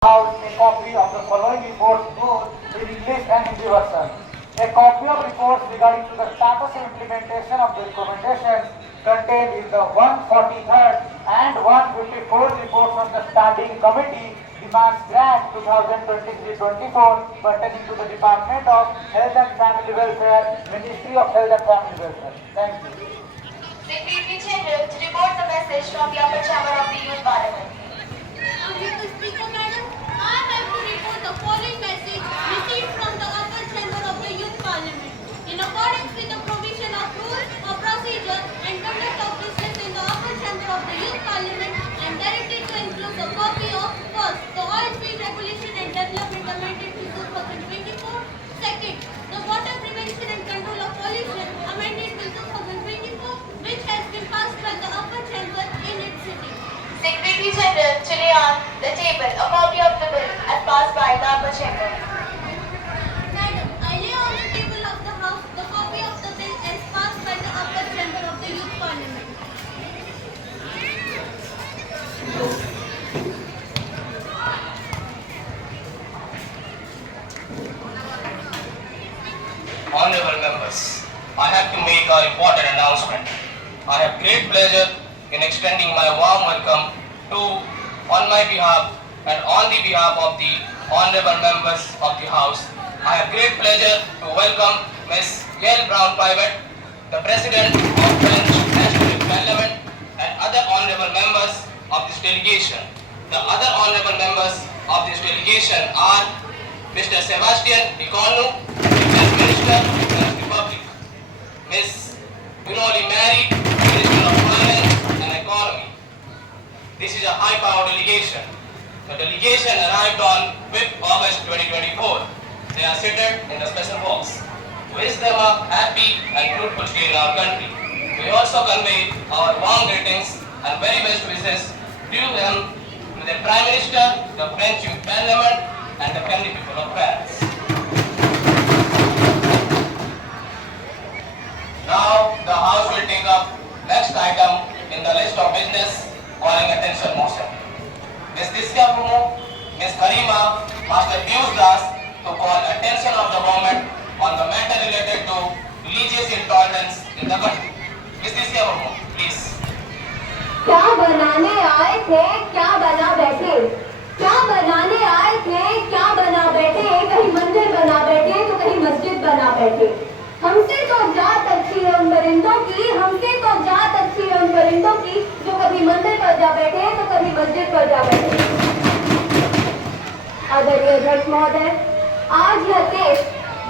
House a copy of the following reports both in English and Hindi version. A copy of reports regarding to the status and implementation of the recommendations contained in the 143rd and 154th reports of the Standing Committee demands grant 2023-24 pertaining to the Department of Health and Family Welfare, Ministry of Health and Family Welfare. Thank you. Secretary General to report the message from the upper chamber of the Youth Parliament. Honorable Speaker Madam, I have to report the following message received from the upper chamber of the Youth Parliament. In accordance with the provision of rules of procedure and conduct of business in the upper chamber of the Youth Parliament, I am directed to enclose a copy of first, the Oil Spill Regulation and Development Amended to 2024. Second, the Water Prevention and Control of Pollution Amended to 2024, which has been passed by the upper chamber in its sitting. Secretary General to lay on the table a copy of the bill as passed by the upper chamber. Madam, I lay on the table of the House the copy of the bill as passed by the upper chamber of the Youth Parliament. Honorable members, I have to make an important announcement. I have great pleasure in extending my warm welcome to, on my behalf and on the behalf of the honorable members of the House, I have great pleasure to welcome Ms. Gail Brown Private, the President of French National Parliament, and other honorable members of this delegation. The other honorable members of this delegation are Mr. Sebastian Liconu, Defense Minister of the Republic, Ms. Vinoli Mary, Minister of Finance and Economy. This is a high-power delegation. The delegation arrived on 5th August 2024. They are seated in the special box. Wish them a happy and fruitful stay in our country. We also convey our warm greetings and very best wishes due them to the Prime Minister, the French Youth Parliament, and the friendly people of France. Now, the House will take up next item in the list of business, calling attention motion. Ms. Disya Prumu, Ms. Karima, Master Piyush Das to call attention of the government on the matter related to religious intolerance in the country. Ms. Disya Prumu, please. क्या बनाने आए थे क्या बना बैठे, क्या बनाने आए थे क्या बना बैठे, कहीं मंदिर बना बैठे तो कहीं मस्जिद बना बैठे। हमसे तो जात अच्छी है उन परिंदों की, हमसे तो जात अच्छी है उन परिंदों की, जो कभी मंदिर पर जा बैठे तो कभी मस्जिद पर जा बैठे। आदरणीय अध्यक्ष महोदय, आज यह देश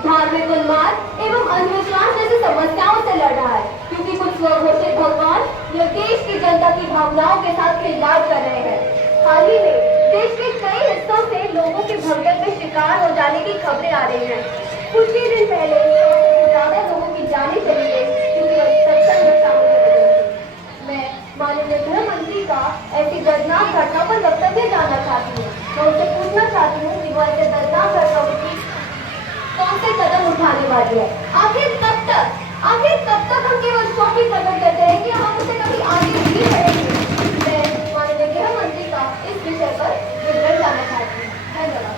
धार्मिक उन्माद एवं अंधविश्वास जैसी समस्याओं से लड़ रहा है, क्योंकि कुछ स्वघोषित भगवान यह देश की जनता की भावनाओं के साथ खिलवाड़ कर रहे हैं। हाल ही में देश के कई हिस्सों से लोगों के भगदड़ में शिकार हो जाने की खबरें आ रही हैं। कुछ ही दिन पहले ज्यादा लोगों की जानें चली गई क्योंकि सत्संग में शामिल हो गई। मैं माननीय गृह मंत्री का ऐसी दर्दनाक घटना पर वक्तव्य जानना चाहती हूँ। मैं उनसे पूछना चाहती हूँ कि वो ऐसे दर्दनाक घटना की कौन से कदम उठाने वाली है। आखिर कब तक हम केवल शौकी प्रकट करते हैं कि हम उसे कभी आगे नहीं बढ़ेंगे। मैं माननीय गृह मंत्री का इस विषय पर विवरण जानना चाहती हूँ। धन्यवाद।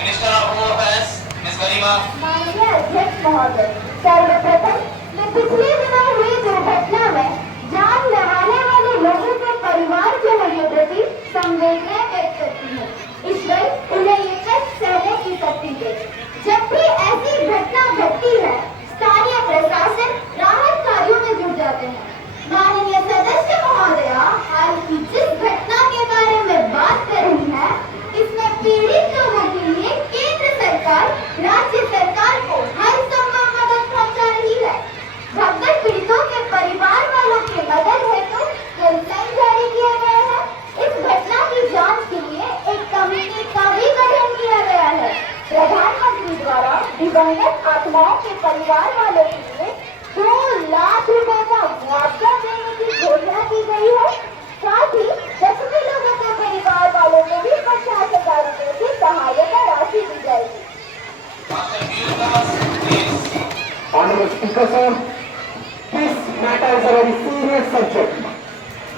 Minister of Home Affairs, Ms. Karima. माननीय अध्यक्ष महोदय, सर्वप्रथम मैं पिछले दिनों हुई दुर्घटना में जान गंवाने वाले लोगों के परिवार के प्रति संवेदना व्यक्त करती हूँ। ईश्वर उन्हें ये कष्ट सहने की शक्ति दे। जब भी ऐसी घटना घटती है, स्थानीय प्रशासन राहत कार्यों में जुट जाते हैं। माननीय सदस्य महोदया, हाल की जिस घटना के बारे में बात कर रही है, इसमें पीड़ित लोगों के लिए केंद्र सरकार राज्य सरकार को हर संभव मदद पहुंचा रही है। भगदड़ पीड़ितों के परिवार वालों की मदद हेतु हेल्पलाइन जारी किया गया है। इस घटना की जांच के लिए एक कमेटी का भी गठन किया गया है। प्रधानमंत्री द्वारा दिवंगत आत्माओं के परिवार वालों के लिए 2 लाख रुपए का मुआवजा देने की घोषणा की गई है। साथ ही जख्मी लोगों के परिवार वालों को भी 50,000 रुपए की सहायता राशि दी जाएगी। Master Piyush Das, please. Honorable Speaker, sir, this matter is a very serious subject.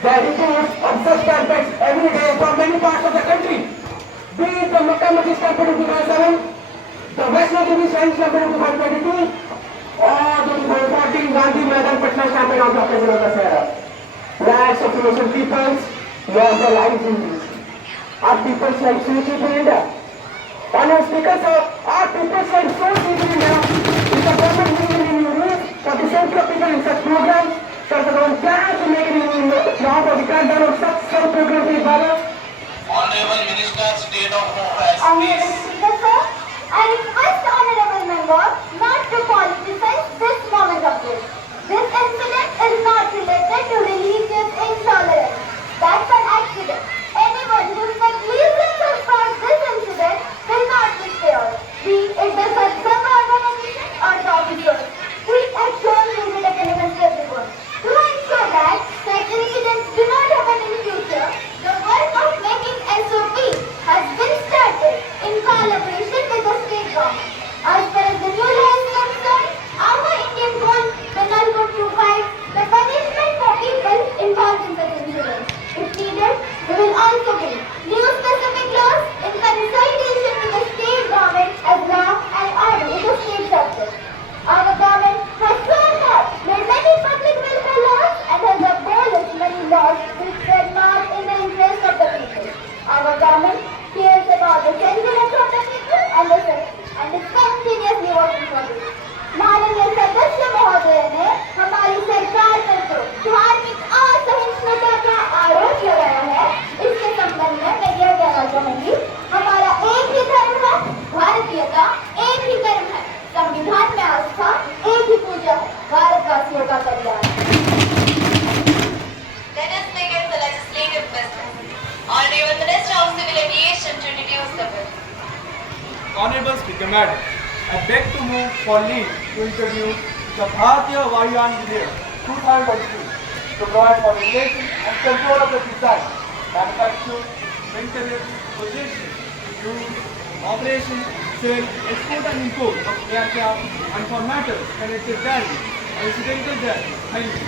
There are reports of such campaigns every day from many parts of the country. Be it the Science Company 2007, the West Nagari Science Company 2022, or the 2014 Gandhi Maidan Patna campaign of Dr. Jalal Sahara. Lakhs of innocent peoples lost their lives in this. Our people's lives so cheap in India. Honored Speaker, sir, our people's lives so cheap in India. Is the government making any rules for the safety of people in such programs? Does the government plan to make any law for the crackdown of such programs in Bharat? Honorable Minister, State of Affairs, Honorable please. Speaker, sir, I request the honorable member not to politicize this moment of this. This incident is not related to religious intolerance. That's an accident. Anyone who negligence has caused this incident will not be spared, be it the Satsang organization or the officers. Quick action will be taken against everyone. To ensure that such incidents do not happen in future, the work of making SOP has been started in collaboration with the state government. As far as the new law is concerned, our Indian penal code provides the punishment for people involved in such incidents. If needed, we will also bring new specific laws in consultation with the state government as law and order is a state subject. Our government has so far made many public welfare laws and has abolished many laws which were not in the interest of the people. Our government cares about the sentiments of the people and is continuously working for this. माननीय सदस्य महोदय ने हमारी सरकार पर जो धार्मिक असहिष्णुता का आरोप लगाया है, इसके संबंध में मैं यह कहना चाहूंगी, हमारा एक ही धर्म है, भारतीयता एक ही कर्म है, संविधान में आस्था एक ही पूजा है, भारतवासियों का कल्याण। Let us begin the legislative business. Honorable Minister of Civil Aviation to introduce the bill. Honorable Speaker, Madam, I beg to move for leave to introduce the Bharatiya Vayuyan Bill 2022 to provide for regulation and control of the design, manufacture, maintenance, possession, use, operation, sale, export and import of aircraft and for matters connected therein, incidental therein. Thank you.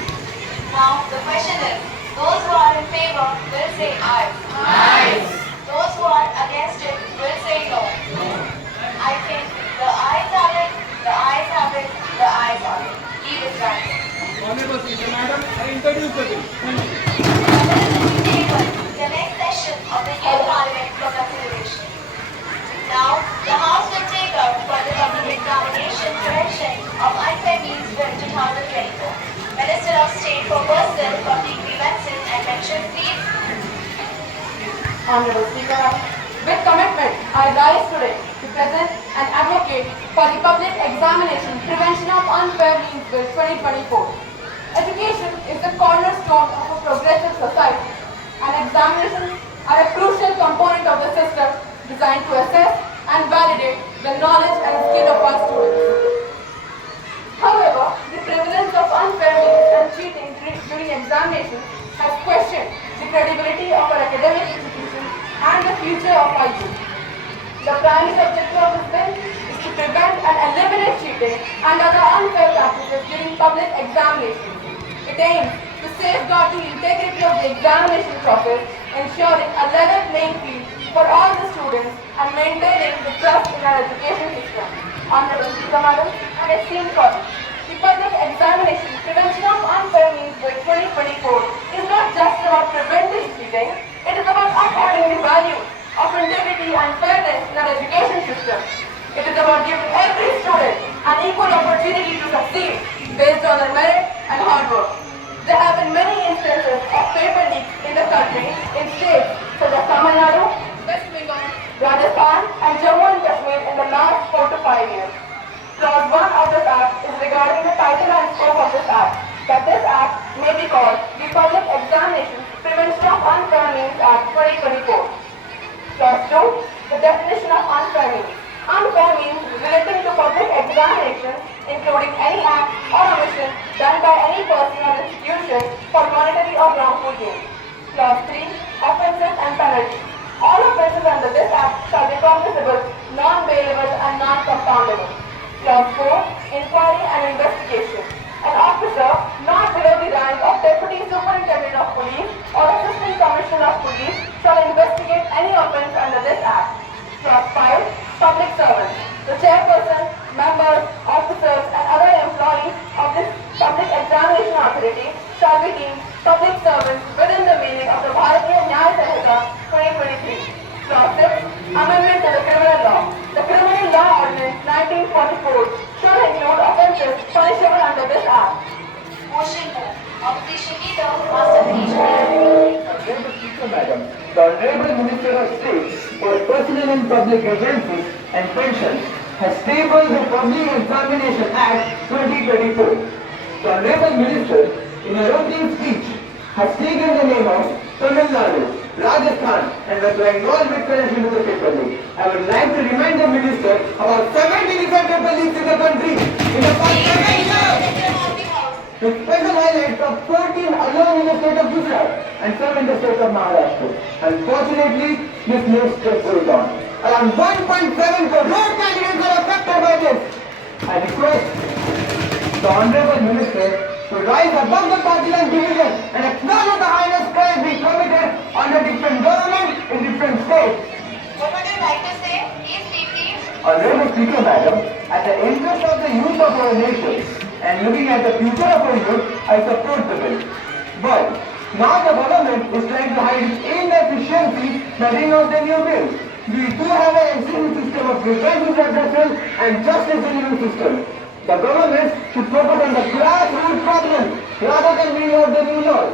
Now the question is, those who are in favor will say aye. Aye. Those who are against it will say no. I think the ayes have it, the ayes have it, the ayes have it. Leave it granted. Honorable Speaker, Madam, I introduce the bill. Thank you. The bill will be tabled to the next session of the Youth Parliament for consideration. Now, the House will take up for the public examination prevention of unfair means bill 2024. Minister of State for Personnel, Public Grievances and Pensions, please. Honorable Speaker, with commitment, I rise today to present and advocate for the public examination prevention of unfair means bill 2024. Education is the cornerstone of a progressive society, and examinations are a crucial component of the system designed to assess and validate the knowledge and skill of our students. However, the prevalence of unfair means and cheating during examinations has questioned the credibility of our academic institutions and the future of our youth. The primary objective of this bill is to prevent and eliminate cheating and other unfair practices during public examinations. It aims to safeguard the integrity of the examination process, ensuring a level playing field for all the students and maintaining the trust in our education system. Honorable Speaker, Madam, and esteemed colleagues, the public examination prevention of unfair means bill 2024 is not just about preventing cheating, it is about upholding the values of integrity and fairness in our education system. It is about giving every student an equal opportunity to succeed based on their merit and hard work. There have been many instances of paper leaks in the country in states such as Tamil Nadu, West Bengal, Rajasthan and Jammu and Kashmir in the last 4 to 5 years. Clause 1 of this Act is regarding the title and scope of this Act, that this Act may be called the Public Examinations Prevention of Unfair Means Act 2024. Clause 2, the definition of unfair means. Unfair means relating to public examinations, including any act or omission done by any person or institution for monetary or wrongful gain. Clause 3, offences and penalties. All offences under this Act shall be cognizable, non-bailable and non-compoundable. Clause 4, inquiry and investigation. An officer not below the rank of Deputy Superintendent of Police or Assistant Commissioner of Police shall investigate any offence under this Act. Clause 5, Amendment to the Criminal Law. The Criminal Law Ordinance 1944 should include offences punishable under this Act. Motion moved. Opposition leader, Master Manish Nair. Honorable Speaker, Madam, the Honorable Minister of State for Personal and Public Grievances and Pensions has tabled the Public Examination Act 2024. The Honorable Minister, in her opening speech, has taken the name of Tamil Nadu, Rajasthan, and was drawing all with connection to the paper league. I would like to remind the Minister about 70 different paper leagues in the country in the past 7 years. With special highlights of 14 alone in the state of Gujarat and some in the state of Maharashtra. Unfortunately, this list just goes on. Around 1.7 crore candidates are affected by this. I request the Honorable Minister to rise above the partisan division and acknowledge the highness crimes being committed under different governments in different states. What would you like to say? Please. Honorable Speaker, Madam, at the interest of the youth of our nation and looking at the future of our youth, I support the bill. But now the government is trying to hide its inefficiency by bringing out the new bill. We do have an existing system of preventive redressal and justice delivery system. The government should focus on the grassroots problem rather than bringing out the new laws.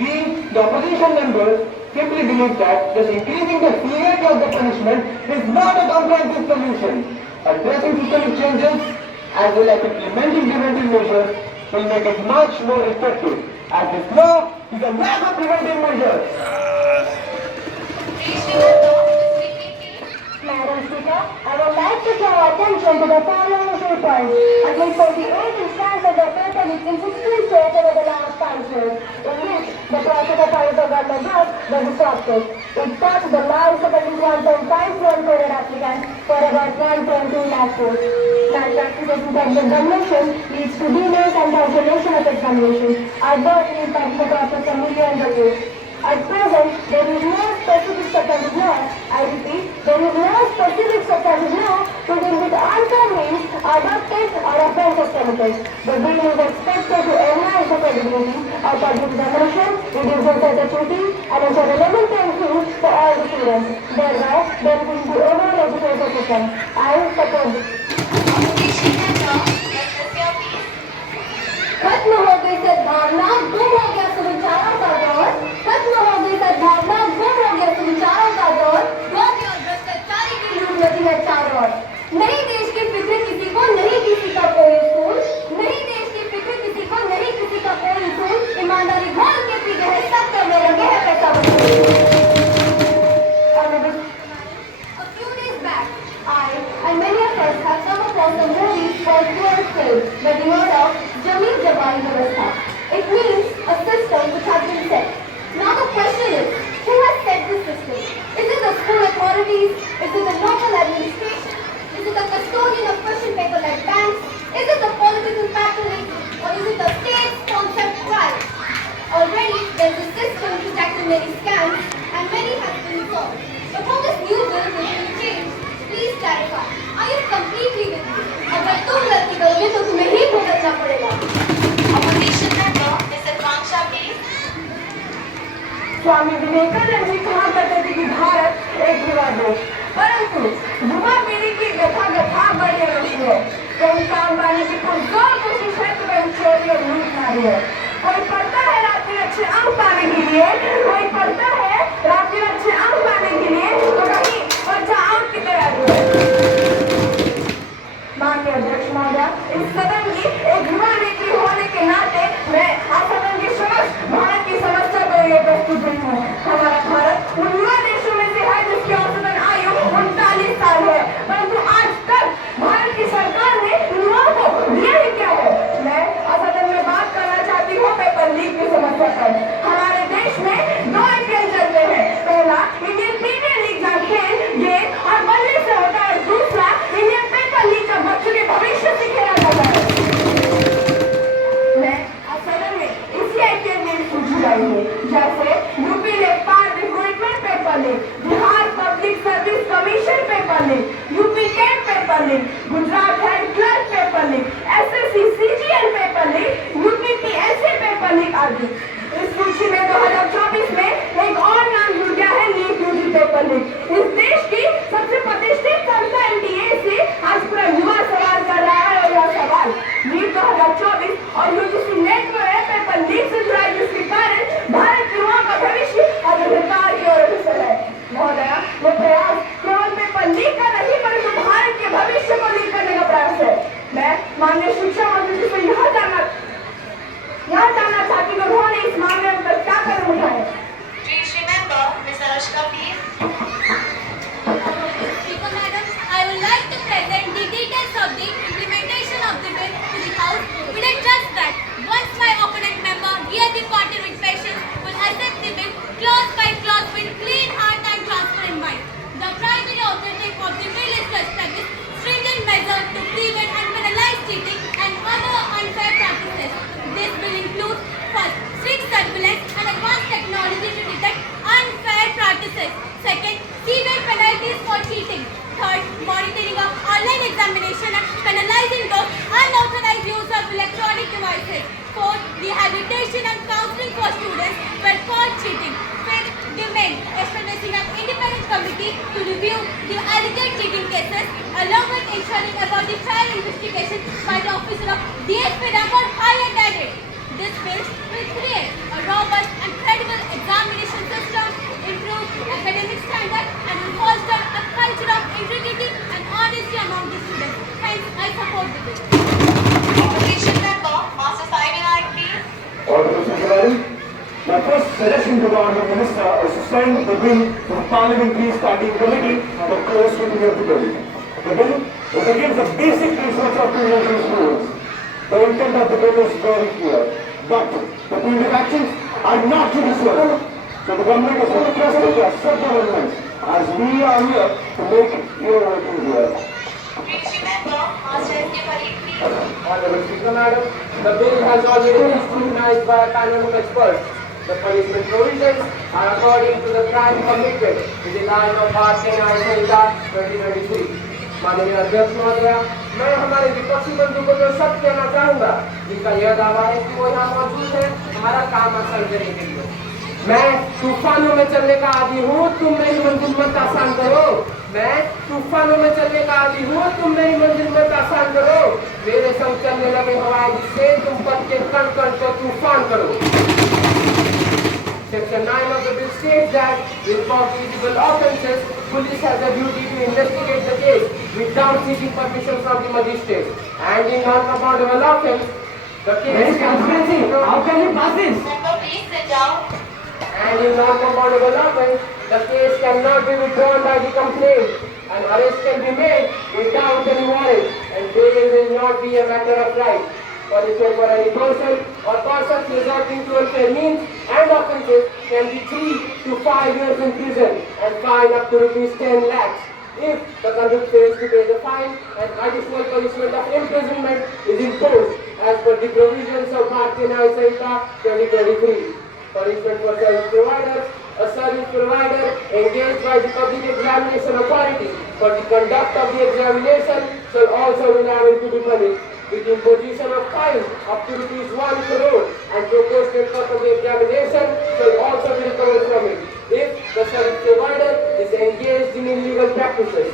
We, the opposition members, simply believe that just increasing the severity of the punishment is not a comprehensive solution. Addressing systemic changes as well as implementing preventive measures will make it much more effective, as this law is a lack of preventive measures. Please remember to speak please. Madam Speaker, I would like to draw attention to the following few points. At least 48 instances of the paper leaks in 16 states over the last 5 years, in which the process of government work was disrupted. It touched the lives of at least 1.5 million coded applicants for about 1.2 lakh posts. Malpractices in terms of examination leads to delays and cancellation of examinations, adversely impacting the process of millions of youth. At present, there is no specific substantive law. I repeat, there is no specific substantive law to deal with unfair means adopted or offensive chemicals. The bill is expected to enhance the credibility of public examination, reduce the sensitivity, and ensure a level playing field for all the students, thereby benefiting the overall education system. I support this. Opposition leader, Mr. please. खत्म हो गई सद्भावना, गुम हो गया सुविचारों का दौर। खत्म हो गई सद्भावना, गुम हो गया सुविचारों का दौर। धोखे और भ्रष्टाचारी की लूट मची है चारों ओर। नहीं देश की फिक्र किसी को, नहीं किसी का कोई उसूल। नहीं देश की फिक्र किसी को, नहीं किसी का कोई उसूल। ईमानदारी घोल के पी गए, सब करने लगे हैं पैसा वसूल। A few days back, I and many of us have come across a movie called Pure Faith, the reward of Jameel Jawari Vyavastha. It means a system which has been set. Now the question is, who has set this system? Is it the school authorities? Is it the local administration? Is it the custodian of question paper like banks? Is it the political patronage? Or is it the state-sponsored trial? Already there is a system to tackle many scams and many have been solved. But how this new bill will be changed? Please clarify. Are you completely with me? अगर तुम गलती करोगे तो तुम्हें ही भुगतना पड़ेगा। Opposition member, Mr. Vansha, please. Swami Vivekananda ji कहा करते थे कि भारत एक युवा देश, परंतु युवा पीढ़ी की गथा बड़ी अनोखी है। कोई काम पाने की पुरजोर कोशिश है तो कोई चोरी और लूट मारी है। कोई पढ़ता है रात में अच्छे अंक पाने के लिए, कोई पढ़ता है रात में अच्छे अंक पाने के लिए, तो कहीं बच्चा अंक की तैयारी है। माननीय अध्यक्ष महोदय, इस सदन की एक युवा नेत्री होने के नाते मैं आप सदन के समक्ष भारत की समस्या को ये प्रस्तुत हुई हूँ। हमारा भारत उन युवा देशों में से है जिसकी औसतन आयु 39 साल है, परंतु आज तक भारत की सरकार ने युवाओं को दिया ही क्या है। मैं सदन में बात करना चाहती हूँ पेपर लीक की समस्या पर। हमारे देश में 2 IPL चलते हैं, पहला इंडियन प्रीमियर लीग जहाँ खेल, गेम और बल्ले से होता है, और दूसरा इंडियन पेपर लीग का बच्चों के भविष्य से खेला जाता है। मैं सदन में इसी IPL में सूची लाई हूँ, जैसे यूपी लेखपाल recruitment paper leak, Bihar public service commission paper leak, UP TET paper leak, Gujarat head clerk paper leak, SSC CGL paper leak, UP PSA paper leak आदि। इस सूची में 2024 में एक और नाम जुड़ गया है लीग यूजी पेपर लीग। इस देश की class by class with clean heart and transparent mind. The primary objective of the bill is to establish stringent measures to prevent and penalize cheating and other unfair practices. This will include first, strict surveillance and advanced technology to detect unfair practices. Second, severe penalties for cheating. Third, monitoring of online examination and penalizing the unauthorized use of electronic devices. Fourth, rehabilitation and counseling for students who are caught cheating. Fifth, demand establishing an independent committee to review the alleged cheating cases, along with ensuring about the fair investigation by the officer of DSP Rampur highlighted. This bill will create a robust and credible examination system, improve academic standards, and will foster a culture of integrity and honesty among the students. Hence, I support the bill. Opposition member, Master Simon I please. Honorable Secretary, my first suggestion to the Honorable Minister is to send the bill to the Parliamentary Standing Committee for close scrutiny of the bill. The bill is against the basic principles of prevention rules. The intent of the bill is very clear, but the previous actions are not judicious. So the government is requested to accept the amendments as we are here to make your work easier. Opposition member, Master S.K. Parikh please. Honorable Speaker, Madam, the bill has already been scrutinized by a panel of experts. The punishment provisions are according to the crime committed within the line of Bharatiya Nyaya Sanhita 2023. माननीय अध्यक्ष महोदय, मैं हमारे विपक्षी बंधु को जो सत्य कहना चाहूंगा, जिनका यह दावा है कि वो यहाँ मौजूद है हमारा काम आसान करने के लिए। मैं तूफानों में चलने का आदी हूँ, तुम मेरी मंजिल मत आसान करो। मैं तूफानों में चलने का आदी हूँ, तुम मेरी मंजिल मत आसान करो। मेरे संग चलने लगे हवाएं जिससे तुम पथ के कण कण को तूफान करो। Section 9 of the bill states that with possible offences, police has a duty to investigate the case without seeking permission from the magistrate. And in non-compoundable offence, the case how can you pass this? Member, please sit down. And in non-compoundable offence, the case cannot be withdrawn by the complaint. An arrest can be made without any warrant, and bail will not be a matter of right. Punishment for any person or persons resorting to unfair means and offences can be 3 to 5 years in prison and fine up to ₹10 lakhs. If the convict fails to pay the fine, an additional punishment of imprisonment is imposed as per the provisions of Bharatiya Nyaya Sanhita 2023. Punishment for service providers. A service provider engaged by the Public Examination Authority for the conduct of the examination shall also be liable to be punished with imposition of fine up to ₹1 crore, and proportionate cost of the examination shall also be recovered from it if the service provider is engaged in illegal practices.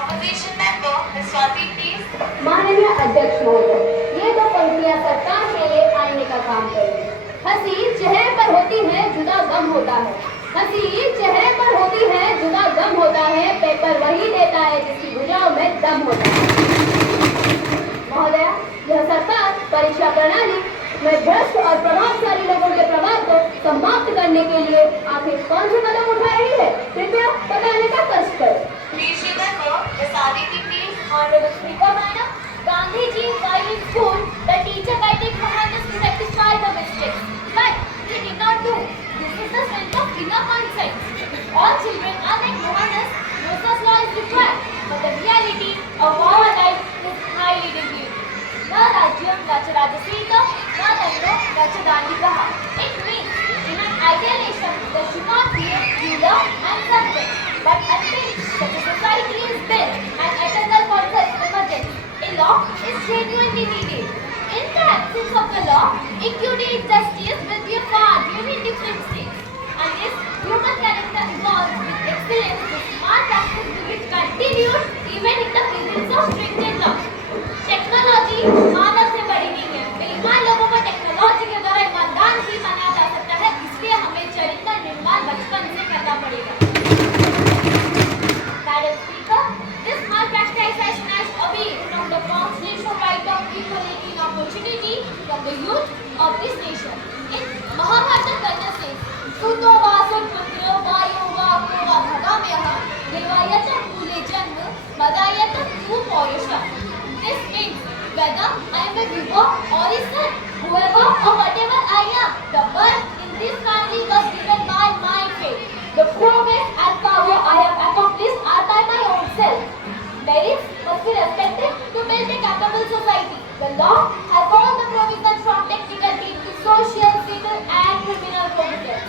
Opposition member, Ms. Swati please. माननीय अध्यक्ष महोदय, ये दो पंक्तियां सरकार के लिए आईने का काम करेंगी। हंसी चेहरे पर होती है, जुदा गम होता है। हंसी चेहरे पर होती है, जुदा गम होता है। पेपर वही देता है जिसकी भुजाओं में दम होता है। महोदय, यह सरकार परीक्षा प्रणाली में भ्रष्ट और प्रभावशाली लोगों के प्रभाव को समाप्त करने के लिए आखिर कौन से कदम उठा रही है, कृपया बताने का कष्ट करें। Please remember, Ms. Aditi please. Honorable Speaker, Madam, Gandhiji while in school, the teacher guided Mohandas to rectify the mistakes, but he did not do. This is the strength of inner conscience. All children are like Mohandas, no such law is required, but the reality of our life is highly revealed. न राज्यम न च राजसीता, न दंडो न च दांडिकः. It means in an ideal nation there should not be a ruler and subject, but until such a society is built and eternal concept emerges, a law is genuinely needed. In the absence of the law, equity and justice will be a vacuum in different states. And this human character evolves with experience, the smart practice will be continued even in the presence of stringent law. Technology मानव से बड़ी नहीं है। बेईमान लोगों को technology के द्वारा ईमानदार ही बनाया जा सकता है, इसलिए हमें चरित्र निर्माण बचपन से करना पड़ेगा। Madam Speaker, this malpractice has snatched away from the constitutional right of equality and opportunity from the youth of this nation. In Mahabharata Karna says, "Suto va Suputra va Yuva Kova Bhagamyah must be respected to build a capable society. The law has all the provisions from technical to social, civil and criminal provisions.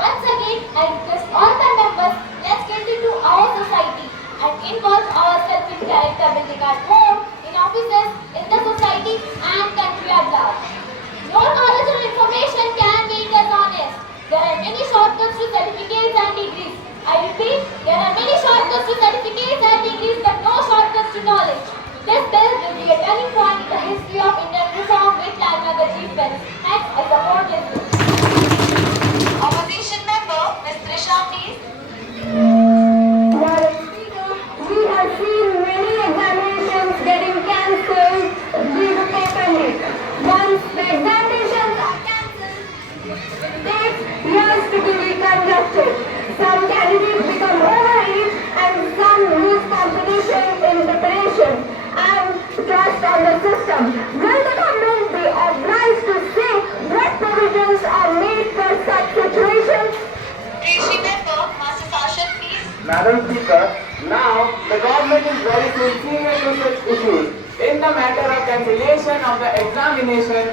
Once again, I request all the members, let's get into our society and involve ourselves in character building at home, in offices, in the society and country at large. No knowledge or information can make us honest. There are many shortcuts to certificates and degrees. I repeat, there are many shortcuts to certificates and degrees but no shortcuts to knowledge. This bill will be a turning point in the history of Indian reform with landmark achievements. Hence, I support this bill. Opposition member, Ms. Trisha, please. Madam Speaker, we have seen many examinations getting cancelled due to paper leak. Once the examinations are cancelled, it takes years to be reconducted. Some candidates become overreached and some lose competition in preparation and trust on the system. Will the government be obliged to say what provisions are made for such situations? Rishi member, Master Sasha, please. Madam Speaker, now the government is very sincere to such issues. In the matter of cancellation of the examination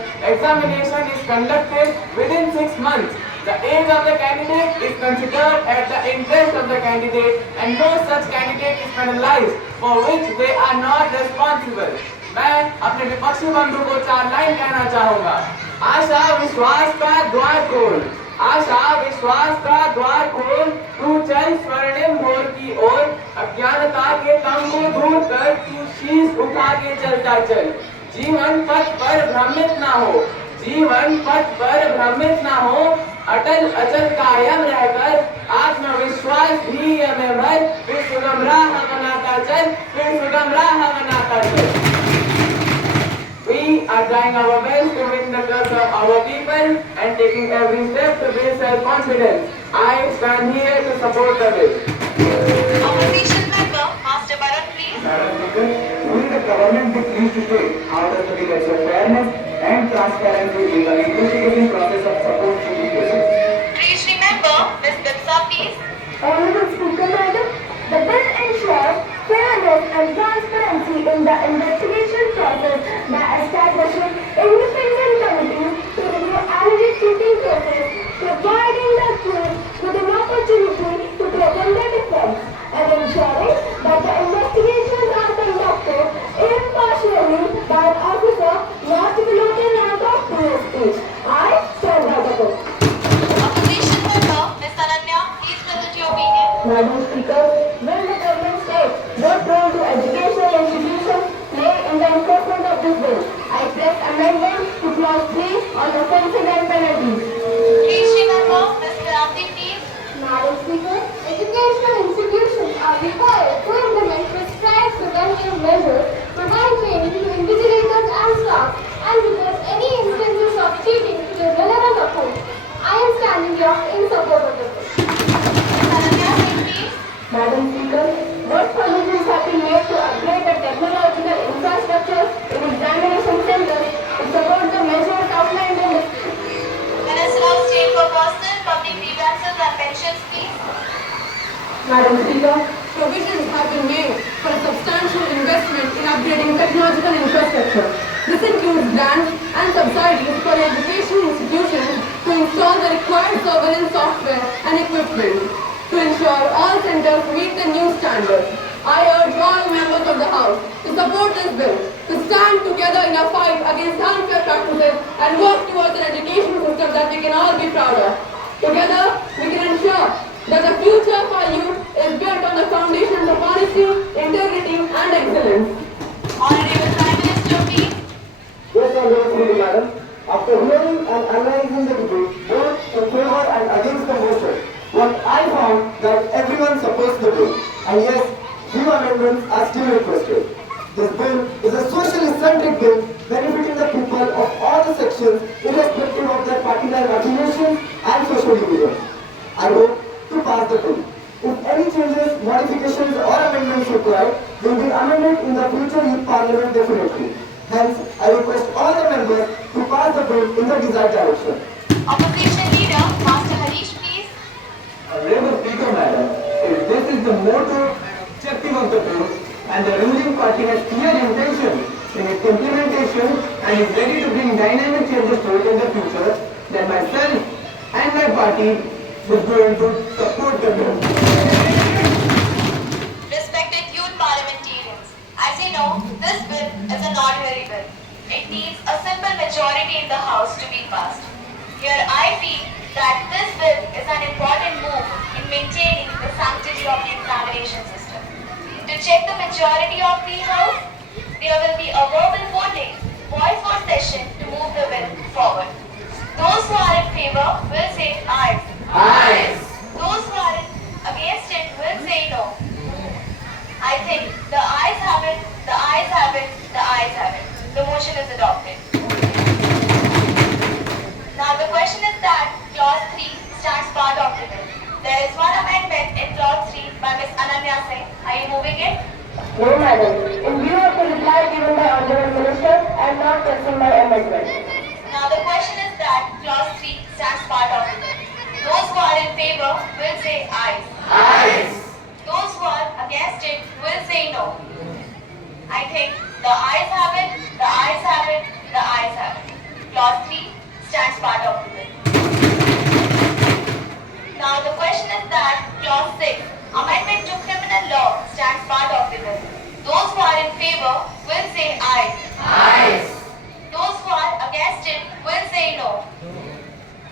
is conducted within 6 months. The age of the candidate is considered at the interest of the candidate and no such candidate is penalized for which they are not responsible. मैं अपने विपक्षी बंधु को 4 line कहना चाहूँगा। आशा विश्वास का द्वार खोल, आशा विश्वास का द्वार खोल, तू चल स्वर्णिम मोर की ओर, अज्ञानता के तम को दूर कर तू शीश उठा के चलता चल। जीवन पथ पर भ्रमित ना हो, जीवन पथ पर भ्रमित ना हो, अटल अचल कायम रहकर आत्मविश्वास भी हमें भर, फिर सुगम राह बनाता चल, फिर सुगम राह बनाता चल। We are trying our best to win the trust of our people and taking every step to build self-confidence. I stand here to support the bill. Opposition member, Master Bharat, please. Madam Speaker, will the government be pleased to state how does it ensure fairness and transparency in the investigation process of support to the cases? Rishi member, Ms. Dipsa, please. Honorable Speaker, Madam, the bill ensures fairness and transparency in the investigation process by establishing independent committees to review alleged cheating cases, providing the accused with an opportunity to present their defense, and ensuring that the investigations are conducted impartially by an officer not below the rank of PSP. I stand by the bill. Opposition member, Ms. Ananya, please present your opinion. Madam Speaker, will the government state what role do educational institutions play in the enforcement of this bill? I press amendment to clause 3 on offences and penalties. Rishi member, Ms. Kranti, please. Madam Speaker, educational institutions are required to implement prescribed preventive measures, provide training to invigilators and staff, and report any instances of cheating to the relevant authorities. I am standing here in support of the bill. Ms. Ananya, please. Madam Speaker, what provisions have been made to upgrade the technological infrastructure in examination centers to support the measures outlined in this bill? Minister of State for Personal, Public Grievances and Pensions, please. Madam Speaker, provisions have been made for a substantial investment in upgrading technological infrastructure. This includes grants and subsidies for educational institutions to install the required surveillance software and equipment to ensure all centers meet the new standards. I urge all members of the House to support this bill, to stand together in a fight against unfair practices and work towards an education system that we can all be proud of. Together, we can ensure that the future of our youth is built on the foundations of honesty, integrity and excellence. Honorable Prime Minister, please. Yes, Honorable Madam. After hearing and analyzing the debate, both in favor and against the motion, what I found that everyone supports the bill. And yes, few amendments are still requested. This bill is a socially centric bill benefiting the people of all the sections irrespective of their particular affiliations and social divisions. I hope to pass the bill. If any changes, modifications or amendments required, will be amended in the future youth parliament definitely. Hence, I request all the members to pass the bill in the desired direction. Opposition Leader, Master Harish, please. Honorable Speaker, Madam, if this is the motto and objective of the bill, and the ruling party has clear intention in its implementation and is ready to bring dynamic changes to it in the future, then myself and my party is going to support the bill. Respected youth parliamentarians, as you know, this bill is an ordinary bill. It needs a simple majority in the House to be passed. Here I feel that this bill is an important move in maintaining the sanctity of the examination system. To check the majority of the House, there will be a verbal voting voice for session to move the bill forward. Those who are in favor will say aye. Ayes. Those who are against it will say no. I think the ayes have it, the ayes have it, the ayes have it. The motion is adopted. Now the question is that clause 3 stands part of the bill. There is one amendment in clause 3 by Ms. Ananya Singh. Are you moving it? No, madam. In view of the reply given by Honorable Minister, I am not pressing my amendment. Now the question is that clause 3 stands part of the bill. Those who are in favor will say aye. Ayes. Those who are against it will say no. I think the ayes have it, the ayes have it, the ayes have it. Clause 3 stands part of the bill. Now the question is that clause 6, amendment to criminal law, stands part of the bill. Those who are in favor will say aye. Ayes. Those who are against it will say no.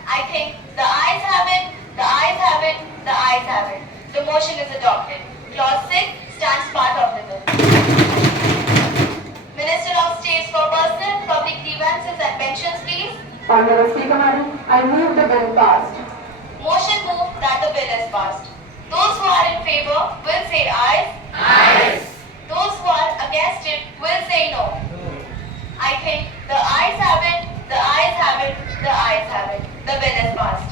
I think the ayes have it, the ayes have it, the ayes have it. The motion is adopted. Clause 6 stands part of the bill. Minister of State for Personal, Public Grievances and Pensions, please. Honorable Speaker, madam, I move the bill passed. Motion moved that the bill is passed. Those who are in favor will say aye. Ayes. Those who are against it will say no. I think the ayes have it, the ayes have it, the ayes have it. The bill is passed.